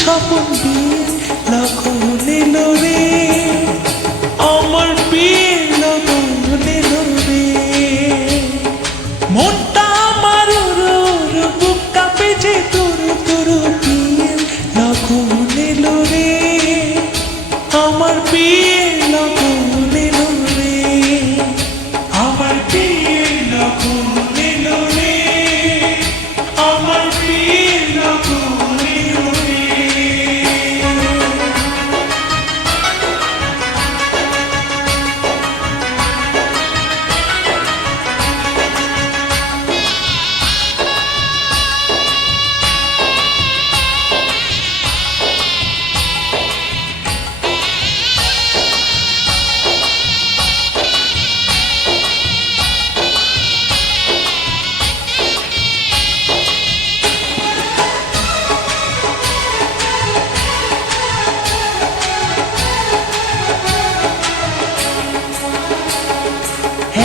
স্বপন বিয়ের লগন এলো রে, আমার বিয়ের লগন এলো রে। মনটা আমার বুক কাঁপে যে তোর তোর বিয়ের লগন এলো রে, আমার বিয়ের লগন এলো রে, আমার বিয়ের লগন এলো রে, আমার বিয়ের লগন এলো রে।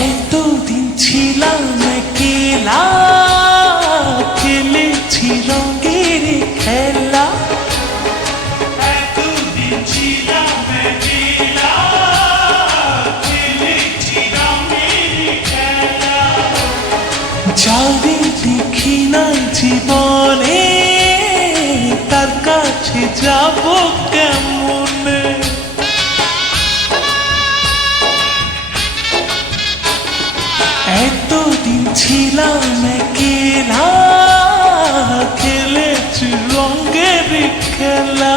এতদিন ছিলাম একলা, খেলেছি রঙের খেলা। এতদিন ছিলাম একলা, খেলেছি রঙের খেলা। যারে দেখি নাই জীবনে তার কাছে যাব কেমনে। এতদিন ছিলাম একলা, খেলেছি রঙের খেলা।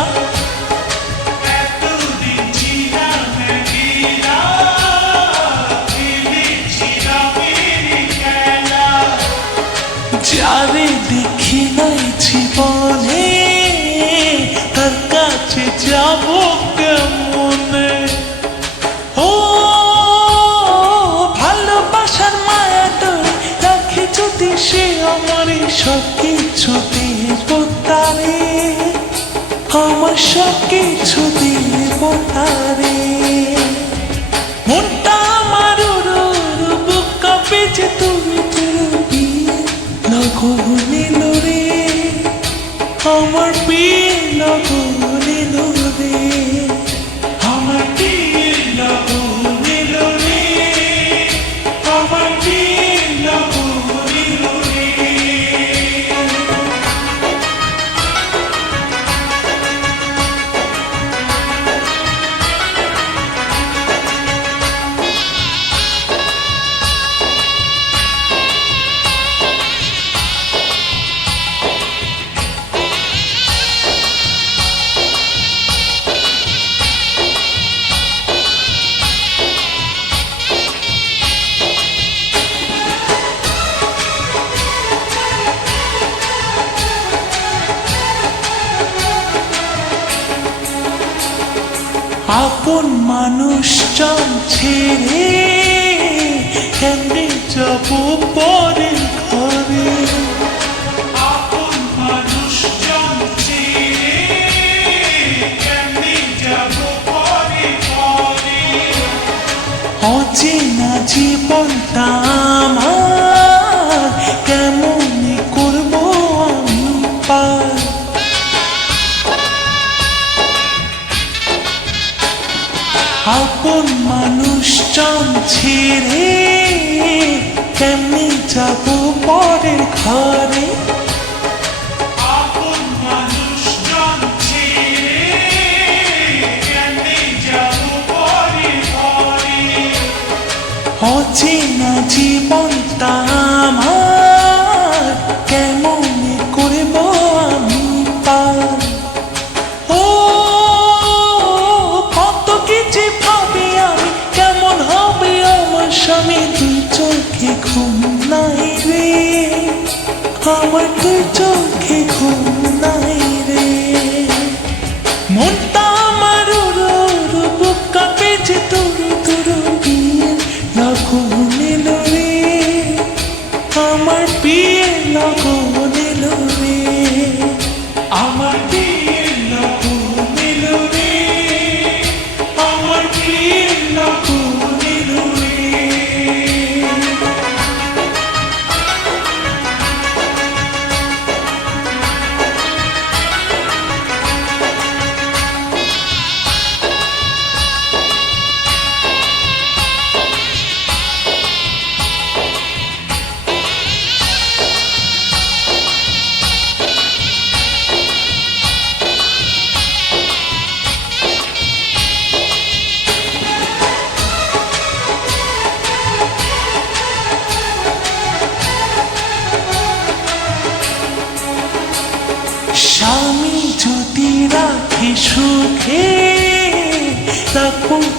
এতদিন ছিলাম একলা, খেলেছি রঙের খেলা। যারে দেখি নাই জীবনে তার কাছে যাব কেমনে। ও ভালোবাসার মায়াটা রাখে যদি সে আমার সব কিছু দেব তারে, আমার সব কিছু দেব তারে। মনটা আমার বুক কাঁপে যে তোর তোর বিয়ে লগন এলো রে, আমার বিয়ে লগন এলো রে, আমার বিয়ে লগন এলো রে, আমার বিয়ে লগন এলো রে। আপন মানুষজন ছেড়ে কেমনে যাব পরের ঘরে। আপন মানুষজন ছেড়ে কেমনে যাব পরের ঘরে। অচেনা জীবনটা আমার কেমনে করব আমি পার। আপন মানুষজন ছেড়ে কেমনে যাব পরের ঘরে। আপন মানুষজন ছেড়ে কেমনে যাব পরের ঘরে। অচেনা জীবনটা আমার কেমনে করব আমি পার। ও কত কিছু ভাবি আমি, কেমন হবে আমার স্বামী। দুই চোখে ঘুম নাই রে, আমার দুই চোখে ঘুম নাই রে। মনটা আমার বুক কাঁপে যে তোর তোর বিয়ের লগন এলো রে, আমার বিয়ের লগন এলো রে, আমার বিয়ের লগন এলো রে, আমার বিয়ের লগন এলো রে।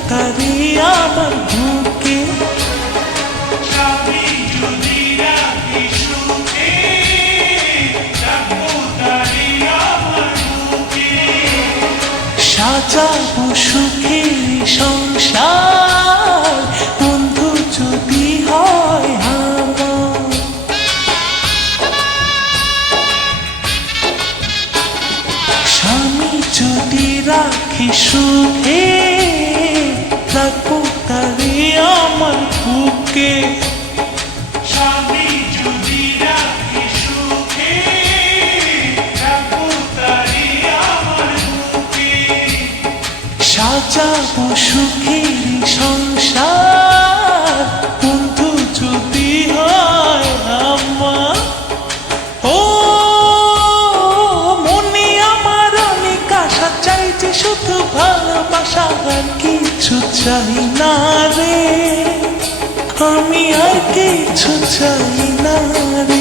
তারে আমার বুকে। স্বামী যদি রাখি সুখে, রাখবো তারে আমার বুকে। সাজাবো সুখের সংসার, বন্ধু যদি হয় আমার। স্বামী যদি রাখি সুখে, রাখবো তারে আমার বুকে। স্বামী যদি রাখি সুখে, রাখবো তারে আমার বুকে। সাজাবো সুখের সংসার, বন্ধু যদি হয় আমার। ও মনে আমার অনেক আশা, চাইছে শুধু ভালোবাসা, আর কিছু চাই না রে, আমি আর কিছু চাই না রে।